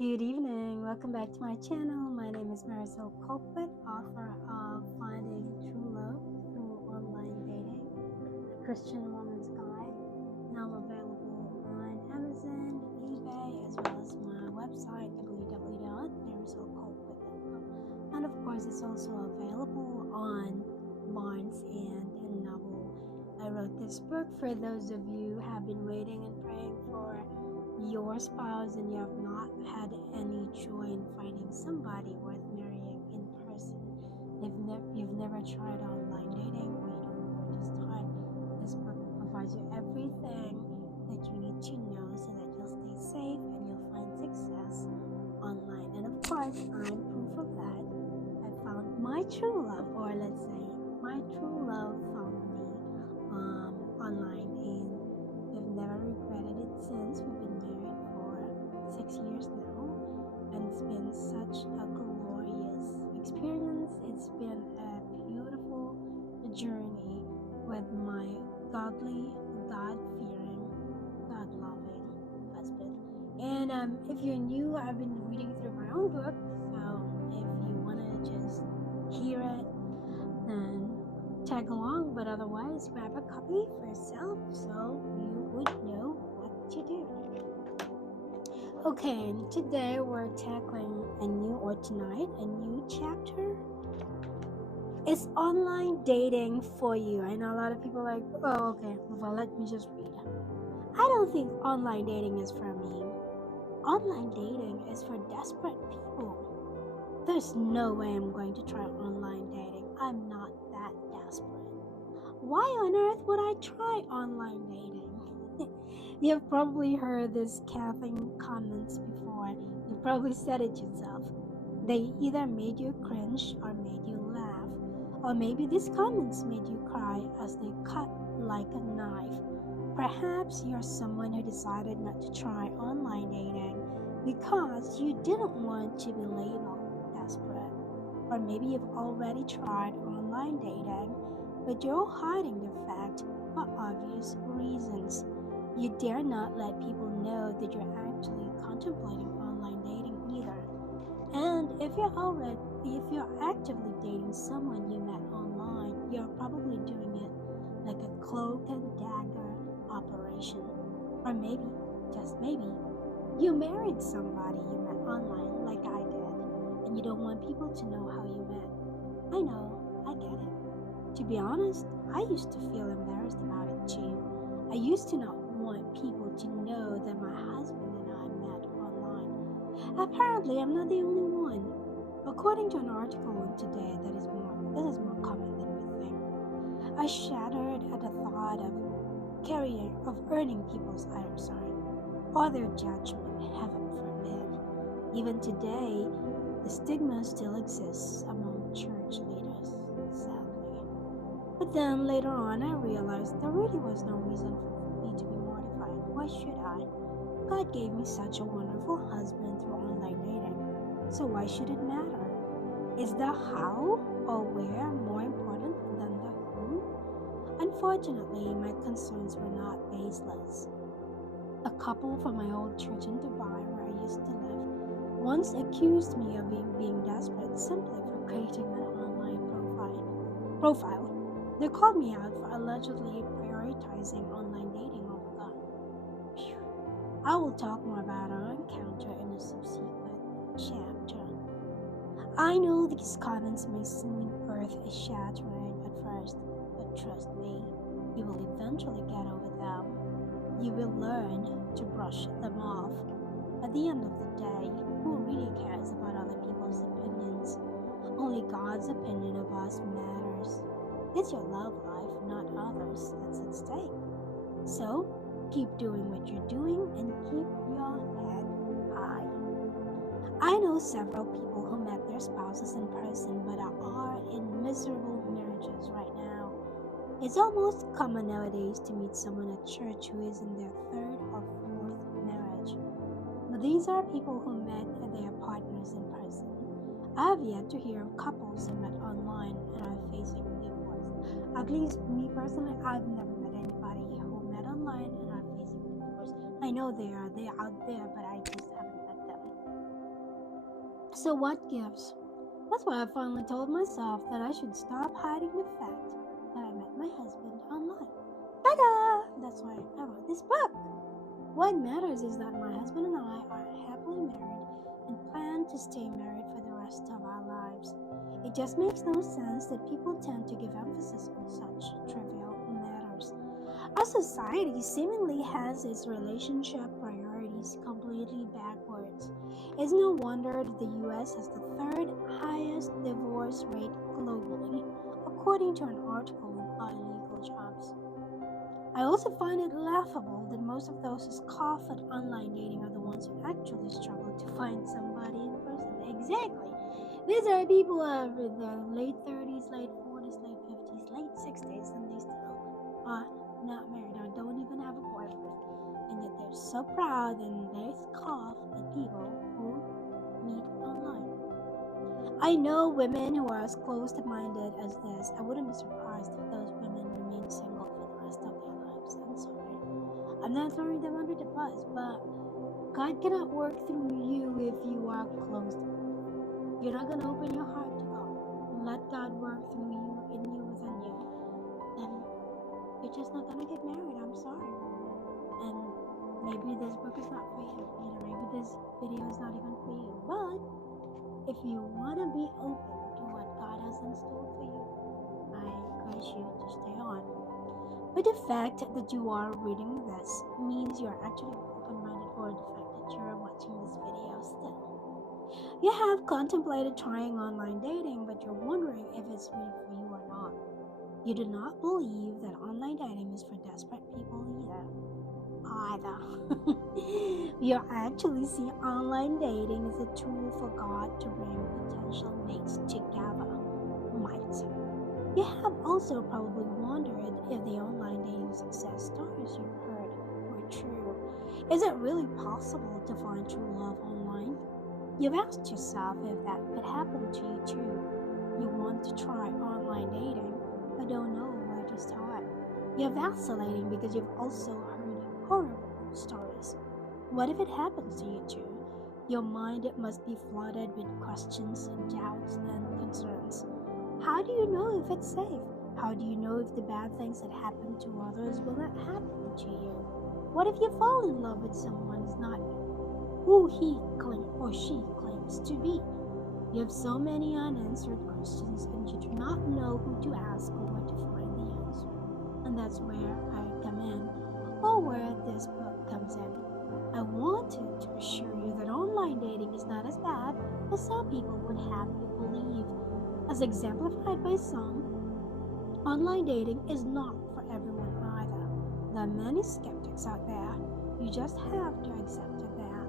Good evening. Welcome back to my channel. My name is Marisol Colquitt, author of Finding True Love Through Online Dating, a Christian Woman's Guide, now available on Amazon, eBay, as well as my website, www.marisolcolquitt.com. And of course, it's also available on Barnes and Noble. I wrote this book for those of you who have been waiting and praying for your spouse and you have not had any joy in finding somebody worth marrying in person. You've never tried online dating or you don't know where to start. This book provides you everything that you need to know so that you'll stay safe and you'll find success online. And of course, I'm proof of that. I found my true love, or let's say my true love found me online, and we've never regretted it since. We've been married for 6 years now, and it's been such a glorious experience. It's been a beautiful journey with my godly, God-fearing, God-loving husband. And if you're new, I've been reading through my own book, so if you want to just hear it, then tag along, but otherwise grab a copy for yourself so you would know what to do. Okay, and today we're tackling tonight a new chapter. Is online dating for you? I know a lot of people are like, oh, okay, well, let me just read. I don't think online dating is for me. Online dating is for desperate people. There's no way I'm going to try online dating. I'm not that desperate. Why on earth would I try online dating? You've probably heard these capping comments before. You probably said it yourself. They either made you cringe or made you laugh. Or maybe these comments made you cry as they cut like a knife. Perhaps you're someone who decided not to try online dating because you didn't want to be labeled desperate. Or maybe you've already tried online dating, but you're hiding the fact for obvious reasons. You dare not let people know that you're actually contemplating online dating either. And if you're actively dating someone you met online, you're probably doing it like a cloak and dagger operation. Or maybe, just maybe, you married somebody you met online like I did, and you don't want people to know how you met. I know, I get it. To be honest, I used to feel embarrassed about it too. I used to not want people to know that my husband and I met online. Apparently, I'm not the only one. According to an article on Today, this is more common than we think. I shuddered at the thought of earning people's or their judgment, heaven forbid. Even today, the stigma still exists among church leaders, sadly. But then later on, I realized there really was no reason for me to be mortified. Why should I? God gave me such a wonderful husband through online dating, so why should it matter? Is the how or where more important than the who? Unfortunately, my concerns were not baseless. A couple from my old church in Dubai, where I used to live, once accused me of being desperate simply for creating an online profile. They called me out for allegedly prioritizing online dating over God. Phew. I will talk more about our encounter in a subsequent chapter. I know these comments may seem earth-shattering at first, but trust me, you will eventually get over them. You will learn to brush them off. At the end of the day, who really cares about other people's opinions? Only God's opinion of us matters. It's your love life, not others, that's at stake. So, keep doing what you're doing and keep your head high. I know several people who met their spouses in person but are in miserable marriages right now. It's almost common nowadays to meet someone at church who is in their third or fourth marriage. But these are people who met their partners in person. I have yet to hear of couples who met online and are facing divorce. At least me personally, I've never met anybody who met online and are facing divorce. I know they're out there, but I just haven't met them. So what gives? That's why I finally told myself that I should stop hiding the fact that I met my husband online. Ta-da! That's why I wrote this book. What matters is that my husband and I are happily married and plan to stay married for the rest of our lives. It just makes no sense that people tend to give emphasis on such trivial matters. Our society seemingly has its relationship priorities completely backwards. It's no wonder that the US has the third highest divorce rate globally, according to an article in Illegal Jobs. I also find it laughable that most of those who scoff at online dating are the ones who actually struggle to find somebody in person. Exactly. These are people of the late 30s, late 40s, late 50s, late 60s, and they still are not married or don't even have a boyfriend. And yet they're so proud and they scoff at people who meet online. I know women who are as closed-minded as this. I wouldn't be surprised if those women remain single for the rest of their lives. I'm sorry. I'm not throwing them under the bus, but God cannot work through you if you are closed-minded. You're not going to open your heart to God. Let God work through you, in you, within you. Then you're just not going to get married. I'm sorry. And maybe this book is not for you. Maybe this video is not even for you. But if you want to be open to what God has in store for you, I encourage you to stay on. But the fact that you are reading this means you're actually open-minded for the fact that you're watching this video still. You have contemplated trying online dating, but you're wondering if it's really for you or not. You do not believe that online dating is for desperate people either. You actually see online dating as a tool for God to bring potential mates together. Might. You have also probably wondered if the online dating success stories you've heard were true. Is it really possible to find true love online? You've asked yourself if that could happen to you too. You want to try online dating, but don't know where to start. You're vacillating because you've also heard horrible stories. What if it happens to you too? Your mind must be flooded with questions and doubts and concerns. How do you know if it's safe? How do you know if the bad things that happen to others will not happen to you? What if you fall in love with someone who's not who he or she claims to be? You have so many unanswered questions and you do not know who to ask or where to find the answer. And that's where I come in, or where this book comes in. I wanted to assure you that online dating is not as bad as some people would have you believe. As exemplified by some, online dating is not for everyone either. There are many skeptics out there. You just have to accept that.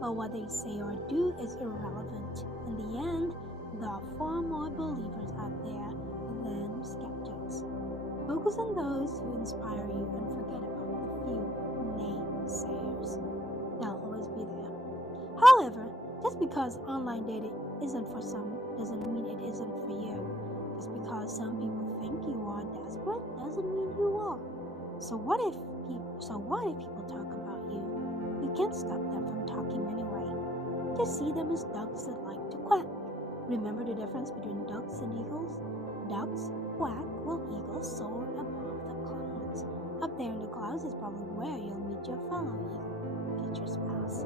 But what they say or do is irrelevant. In the end, there are far more believers out there than skeptics. Focus on those who inspire you and forget about the few naysayers. They'll always be there. However, just because online dating isn't for some doesn't mean it isn't for you. Just because some people think you are desperate doesn't mean you are. So what if people talk about you? You can't stop them from talking anyway. Just see them as ducks that like to quack. Remember the difference between ducks and eagles? Ducks quack while eagles soar above the clouds. Up there in the clouds is probably where you'll meet your fellow eagle, future spouse.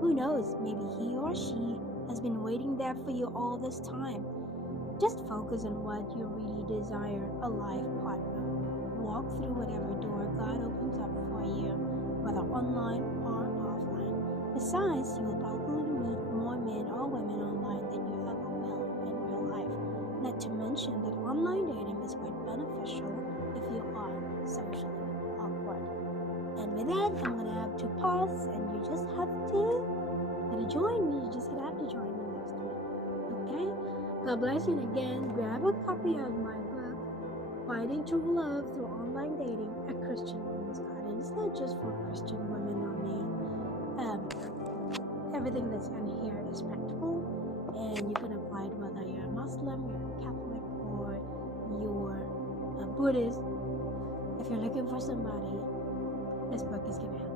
Who knows, maybe he or she has been waiting there for you all this time. Just focus on what you really desire, a life partner. Walk through whatever door God opens up for you, whether online or offline. Besides, you will probably meet more men or women online than you ever will in real life. Not to mention that online dating is quite beneficial if you are socially awkward. And with that, I'm gonna have to pause, and you just have to join me. You just have to join me next week. Okay? God bless you, and again, grab a copy of my book, Finding True Love Through Online Dating, A Christian Woman's Guide. And it's not just for Christian women or men. Everything that's in here is practical, and you can apply it whether you're a Muslim, you're a Catholic, or you're a Buddhist. If you're looking for somebody, this book is going to help.